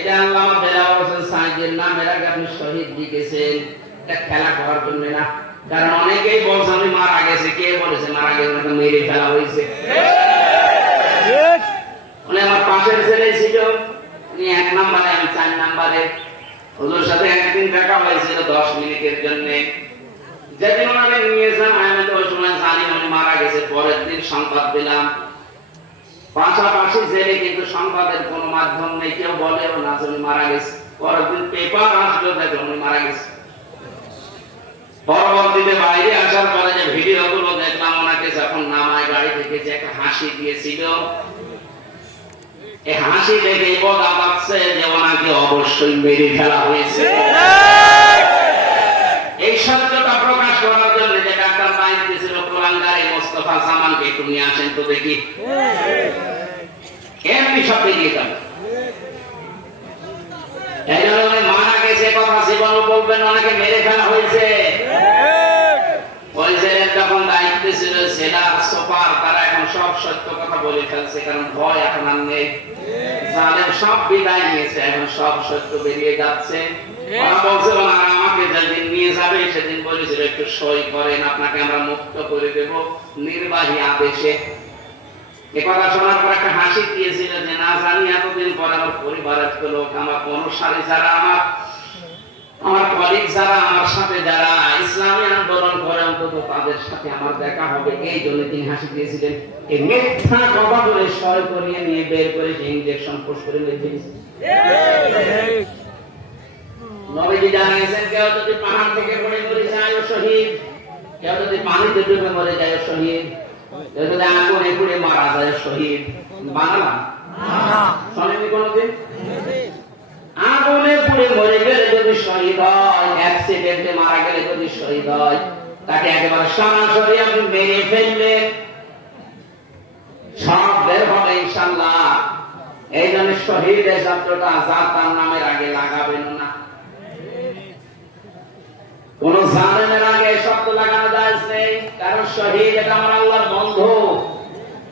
এটা আল্লামা দেলাওয়ার হোসেন সাঈদীর নামের আগে আপনি শহীদ লিখেছেন, এটা খেলা করার জন্য না। কারণ অনেকেই বলছে আমি মারা গেছে, কে বলেছে মারা গেছে, ওনাকে মেরে ফেলা হয়েছে। উনি আমার পাশের ছেলে ছিল, উনি 1 নম্বরে, আমি 4 নম্বরে। ওদের সাথে একদিন দেখা হয়েছিল 10 মিনিটের জন্য। যেদিন ওনাকে নিয়েছিলাম আমি তো ওই সময় জানি উনি মারা গেছে। পরের দিন সংবাদ দিলাম, পাশাপাশি জেলে, কিন্তু সংবাদের কোনো মাধ্যম নেই, কেউ বলেও না যে উনি মারা গেছে। পরের দিন পেপার আসলো, দেখো উনি মারা গেছে। পরবর্তীতে বাইরে আসার পরে যে ভিডিও গুলো দেখলাম, ওনাকে যখন নামায় গাড়ি থেকে যে একটা হাসি দিয়েছিল, এই হাসি দেখে বোঝা যাচ্ছে যে ওনাকে অবশ্যই মেরে ফেলা হয়েছে। এই সত্যতা প্রকাশ করার জন্য যে ডাক্তার বাইরে দিয়েছিল কোরআনগারে মোস্তফা জামানকে একটু নিয়ে আসেন তো দেখি, এমনি সব বেরিয়ে যাবে। এই জন্য উনি মারা গেছে কথা জীবনও বলবেন, ওনাকে মেরে ফেলা হয়েছে। ওই জেলের যখন দায়িত্ব ছিল জেলার সুপার, তারা এখন সব সত্য কথা বলে ফেলছে, কারণ ভয় এখন আর নেই। জালেম সব বিদায় নিয়েছে, এখন সব সত্য বেরিয়ে যাচ্ছে। ওরা বলছে ওনারা আমাকে যেদিন নিয়ে যাবে সেদিন বলেছিল একটু সই করেন, আপনাকে আমরা মুক্ত করে দেব নির্বাহী আদেশে। এ কথা শোনার পর একটা হাসি দিয়েছিল যে না জানি এতদিন পর আমার পরিবারের লোক, আমার অনুসারী যারা, আমার কলিগ যারা, আমার সাথে যারা ইসলামী আন্দোলন করে, অন্তত তাদের সাথে আমার দেখা হবে, এই জন্য তিনি হাসি দিয়েছিলেন। এই মিথ্যা কথা বলে সই করিয়ে নিয়ে বের করে সেই ইনজেকশন পোষ করে দিয়েছেন। নবীজি জানিয়েছেন কেউ যদি পাহাড় থেকে পড়ে মরে যায় ও শহীদ, কেউ যদি পানিতে ডুবে মরে যায় ও শহীদ, কেউ যদি আগুনে পুড়ে মারা যায় শহীদ। বাংলা শোনেনি কোনদিন? আগুনে পুড়ে মরে গেলে যদি শহীদ হয়, অ্যাক্সিডেন্টে মারা গেলে যদি শহীদ হয়, তাকে একেবারে সরাসরি আপনি মেরে ফেললেন, সব বের হবে ইনশাআল্লাহ। এই জন্য শহীদের শব্দটা যা তার নামের আগে লাগাবেন না। কোন জালেমের আগে শব্দ লাগানো যায় নেই, কারণ শহীদ এটা আমার আল্লাহর বন্ধু।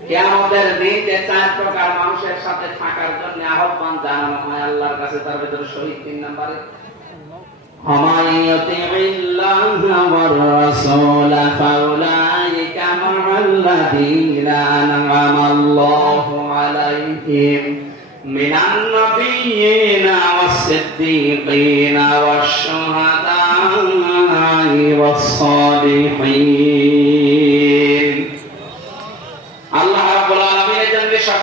কিয়ামতের দিন 4 প্রকার মানুষের সাথে থাকার জন্য আহ্বান জানানো হয় আল্লাহর কাছে, তার ভিতরে শহীদ 3 নম্বরে। হামায়াতিল্লাহ ওয়ার রাসূল ফাউলাইকা মা'আল্লাযীনা আন'আমাল্লাহু আলাইহিম মিনান নাবিয়্যিনা ওয়াস-সিদ্দীকিনা ওয়াশ-শুহাদা'i ওয়াস-সালিহিন।